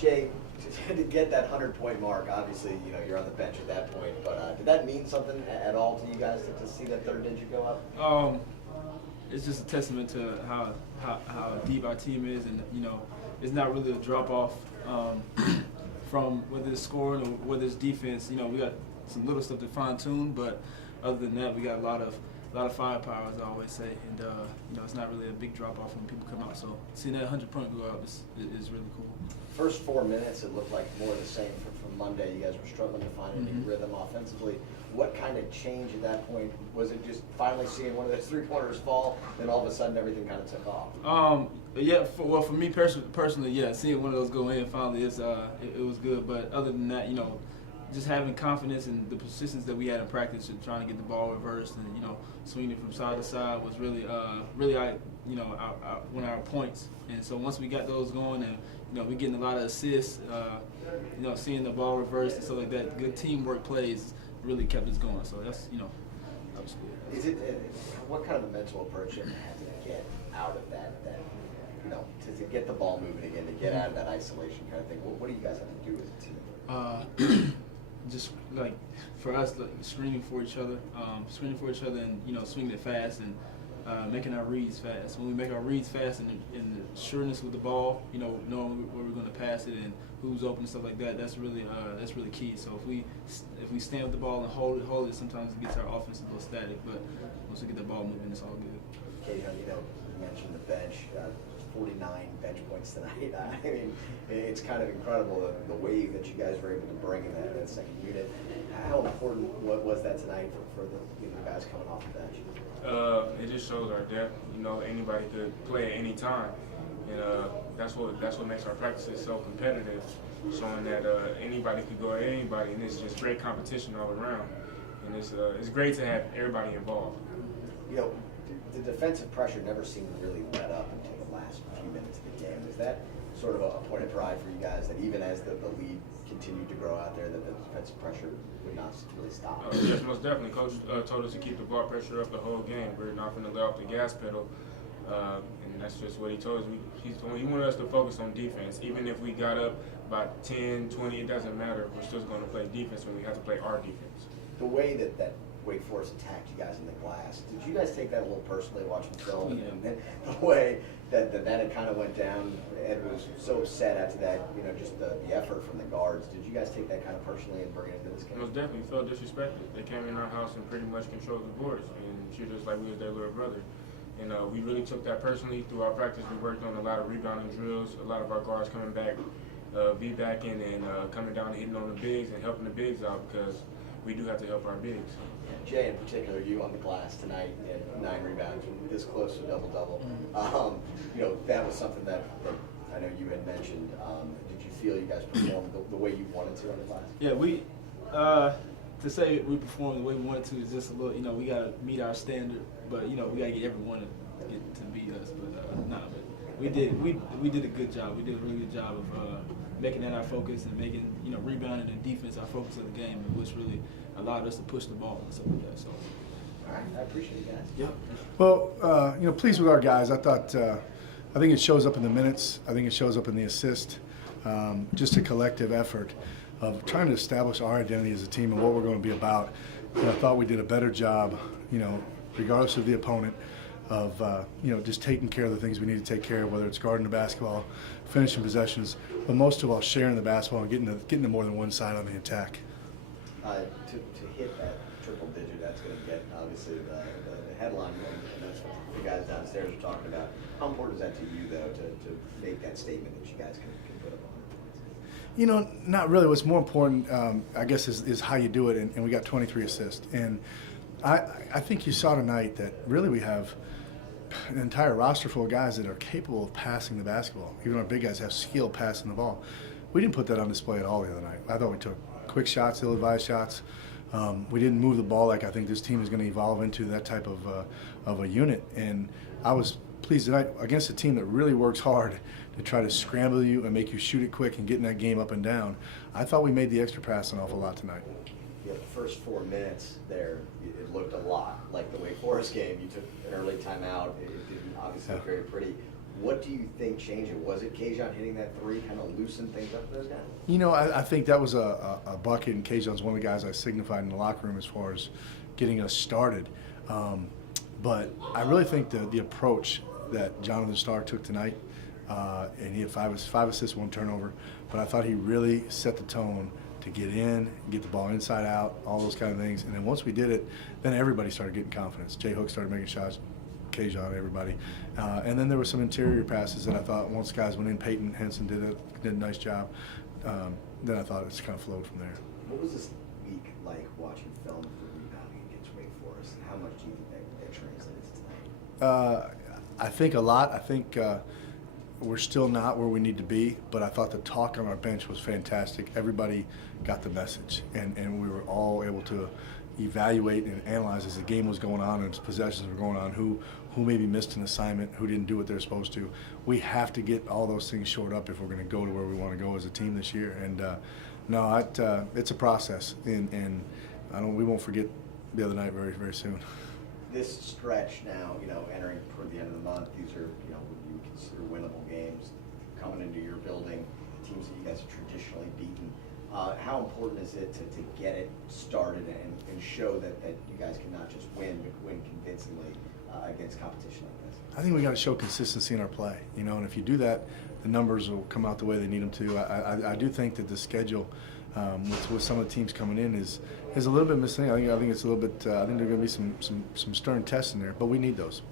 Jay, to get that 100-point mark, obviously, you're on the bench at that point, but did that mean something at all to you guys to see that third digit go up? It's just a testament to how deep our team is, and it's not really a drop off from whether it's scoring or whether it's defense. We got some little stuff to fine tune, but other than that, we got a lot of firepower, as I always say, and it's not really a big drop off when people come out. So seeing that 100-point go up is really cool. First 4 minutes, it looked like more of the same from Monday. You guys were struggling to find any rhythm offensively. What kind of change at that point? Was it just finally seeing one of those three-pointers fall, then all of a sudden everything kind of took off? Yeah. For me personally, yeah, seeing one of those go in finally it was good. But other than that, just having confidence in the persistence that we had in practice and trying to get the ball reversed and swinging from side to side was really one of our points. And so once we got those going and we getting a lot of assists, seeing the ball reversed and stuff like that, good teamwork plays really kept us going. So that's that was good. Is it what kind of a mental approach you have to get out of that to get the ball moving again, to get out of that isolation kind of thing? What do you guys have to do as a team? Just like for us, like screening for each other, and swinging it fast and making our reads fast. When we make our reads fast and the sureness with the ball, knowing where we're going to pass it and who's open and stuff like that, that's really key. So if we stand with the ball and hold it, sometimes it gets our offense a little static. But once we get the ball moving, it's all good. Okay, you mentioned the bench. 49 bench points tonight. I mean, it's kind of incredible the way that you guys were able to bring in that second unit. How important was that tonight for the guys coming off the bench? It just shows our depth. Anybody could play at any time, and that's what makes our practices so competitive, showing that anybody could go at anybody, and it's just great competition all around. And it's great to have everybody involved. The defensive pressure never seemed to really let up until the last few minutes of the game. Was that sort of a point of pride for you guys, that even as the lead continued to grow out there, that the defensive pressure would not really stop? Yes, most definitely. Coach told us to keep the ball pressure up the whole game. We're not going to let off the gas pedal, and that's just what he told us. He wanted us to focus on defense. Even if we got up about 10, 20, it doesn't matter. We're still going to play defense when we have to play our defense. The way that Wake Forest attacked you guys in the glass, did you guys take that a little personally watching film? Yeah. And the way that it kind of went down, Ed was so upset after that, just the effort from the guards. Did you guys take that kind of personally and bring it into this game? Most definitely felt disrespected. They came in our house and pretty much controlled the boards and treated us like we was their little brother. And we really took that personally through our practice. We worked on a lot of rebounding drills, a lot of our guards coming back, V-backing and coming down and hitting on the bigs and helping the bigs out, because we do have to help our bigs. Jay, in particular, you on the glass tonight had 9 rebounds, this close to double-double. That was something that I know you had mentioned. Did you feel you guys performed the way you wanted to on the glass? Yeah, we to say we performed the way we wanted to is just a little. We got to meet our standard, but we got to get everyone to beat us. But we did a good job. We did a really good job of making that our focus and making rebounding and defense our focus of the game, which really allowed us to push the ball and stuff like that. So, all right, I appreciate it, guys. Yeah. Well, pleased with our guys. I think it shows up in the minutes. I think it shows up in the assist. Just a collective effort of trying to establish our identity as a team and what we're going to be about. I thought we did a better job, regardless of the opponent, of just taking care of the things we need to take care of, whether it's guarding the basketball, finishing possessions, but most of all sharing the basketball and getting to more than one side on the attack. To hit that triple digit, that's going to get obviously the headline, and that's what the guys downstairs are talking about. How important is that to you, though, to make that statement that you guys can put up on? Not really. What's more important, I guess, is how you do it, and we got 23 assists. And I think you saw tonight that really we have an entire roster full of guys that are capable of passing the basketball. Even our big guys have skill passing the ball. We didn't put that on display at all the other night. I thought we took quick shots, ill-advised shots. We didn't move the ball like I think this team is going to evolve into, that type of a unit. And I was pleased tonight against a team that really works hard to try to scramble you and make you shoot it quick and getting that game up and down. I thought we made the extra pass an awful lot tonight. The first 4 minutes there, it looked a lot like the Wake Forest game. You took an early timeout. It didn't obviously look very pretty. What do you think changed it? Was it Kajon hitting that three kind of loosened things up for those guys? You know, I think that was a bucket, and Kajon's one of the guys I signified in the locker room as far as getting us started. But I really think the approach that Jonathan Stark took tonight, and he had five assists, 1 turnover, but I thought he really set the tone to get in, get the ball inside out, all those kind of things. And then once we did it, then everybody started getting confidence. Jay Hook started making shots, Kajon, everybody. And then there were some interior passes that I thought once guys went in, Peyton Henson did a nice job. Then I thought it's kind of flowed from there. What was this week like watching film for rebounding against Wake Forest? How much do you think that translated to tonight? I think a lot. I think we're still not where we need to be, but I thought the talk on our bench was fantastic. Everybody got the message, and we were all able to evaluate and analyze as the game was going on and as possessions were going on, who maybe missed an assignment, who didn't do what they're supposed to. We have to get all those things shored up if we're going to go to where we want to go as a team this year. And it's a process, and we won't forget the other night very, very soon. This stretch now, entering toward the end of the month, these are, what you would consider winnable games coming into your building, teams that you guys have traditionally beaten. How important is it to get it started and show that you guys can not just win, but win convincingly against competition like this? I think we got to show consistency in our play, and if you do that, the numbers will come out the way they need them to. I do think that the schedule with some of the teams coming in is a little bit missing. I think it's a little bit. I think there are going to be some stern tests in there, but we need those.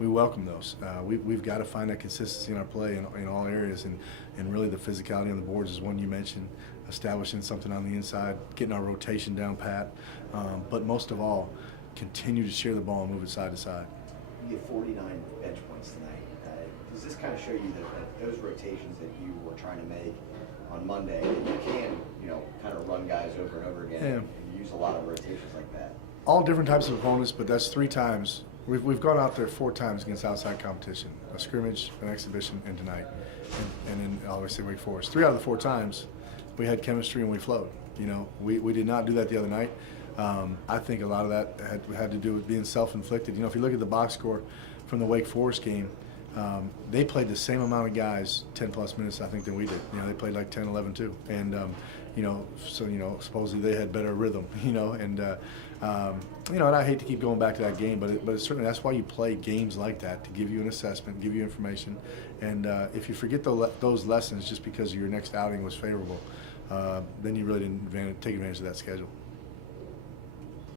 We welcome those. We've got to find that consistency in our play in all areas, and really the physicality on the boards is one you mentioned. Establishing something on the inside, getting our rotation down pat, but most of all, continue to share the ball and move it side to side. You get 49 bench points tonight. Does this kind of show you that those rotations that you were trying to make on Monday, that you can, kind of run guys over and over again, and use a lot of rotations like that? All different types of opponents, but that's 3 times. We've gone out there 4 times against outside competition: a scrimmage, an exhibition, and tonight, and then obviously Wake Forest. 3 out of the 4 times, we had chemistry and we flowed. We did not do that the other night. I think a lot of that had to do with being self-inflicted. If you look at the box score from the Wake Forest game, they played the same amount of guys 10+ minutes, I think, than we did. They played like 10, 11 too. And, supposedly they had better rhythm, and I hate to keep going back to that game, but certainly that's why you play games like that, to give you an assessment, give you information. And if you forget those lessons just because your next outing was favorable, then you really didn't take advantage of that schedule.